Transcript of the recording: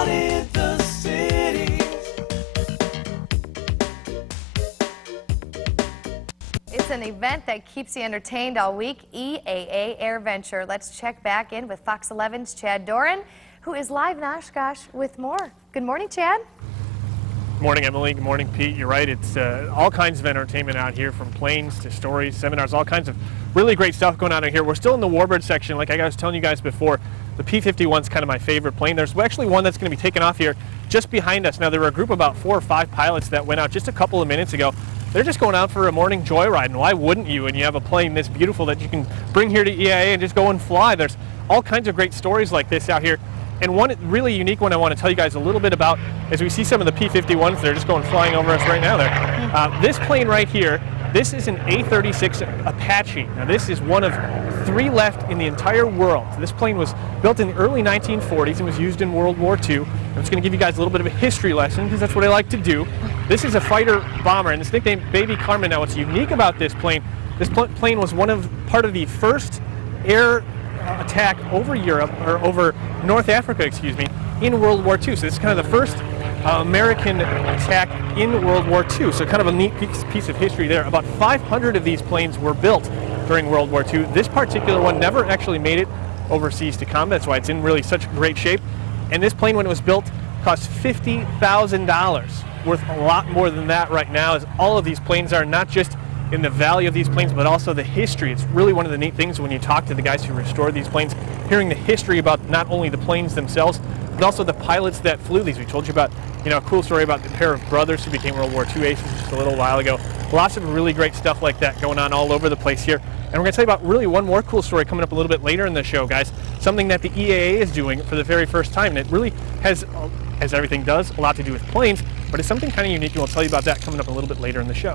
It's an event that keeps you entertained all week, EAA Air Venture. Let's check back in with Fox 11's Chad Doran, who is live in Oshkosh with more. Good morning, Chad. Good morning, Emily. Good morning, Pete. You're right. It's all kinds of entertainment out here, from planes to stories, seminars, all kinds of really great stuff going on out here. We're still in the Warbird section. Like I was telling you guys before, the P-51 is kind of my favorite plane. There's actually one that's going to be taken off here just behind us. Now, there were a group of about 4 or 5 pilots that went out just a couple of minutes ago. They're just going out for a morning joyride, and why wouldn't you? And you have a plane this beautiful that you can bring here to EAA and just go and fly. There's all kinds of great stories like this out here. And one really unique one I want to tell you guys a little bit about, as we see some of the P-51s, they're just going flying over us right now there. This plane right here, this is an A-36 Apache. Now, this is one of 3 left in the entire world. This plane was built in the early 1940s and was used in World War II. I'm just going to give you guys a little bit of a history lesson, because that's what I like to do. This is a fighter bomber, and it's nicknamed Baby Carmen. Now, what's unique about this plane was part of the first air attack over Europe, or over North Africa, excuse me, in World War II. So this is kind of the first American attack in World War II. So kind of a neat piece of history there. About 500 of these planes were built during World War II. This particular one never actually made it overseas to combat. That's why it's in really such great shape. And this plane, when it was built, cost $50,000. Worth a lot more than that right now, as all of these planes are, not just in the value of these planes, but also the history. It's really one of the neat things when you talk to the guys who restored these planes, hearing the history about not only the planes themselves, but also the pilots that flew these. We told you about, a cool story about the pair of brothers who became World War II aces just a little while ago. Lots of really great stuff like that going on all over the place here. And we're going to tell you about really one more cool story coming up a little bit later in the show, guys. Something that the EAA is doing for the very first time. And it really has, as everything does, a lot to do with planes, but it's something kind of unique, and we'll tell you about that coming up a little bit later in the show.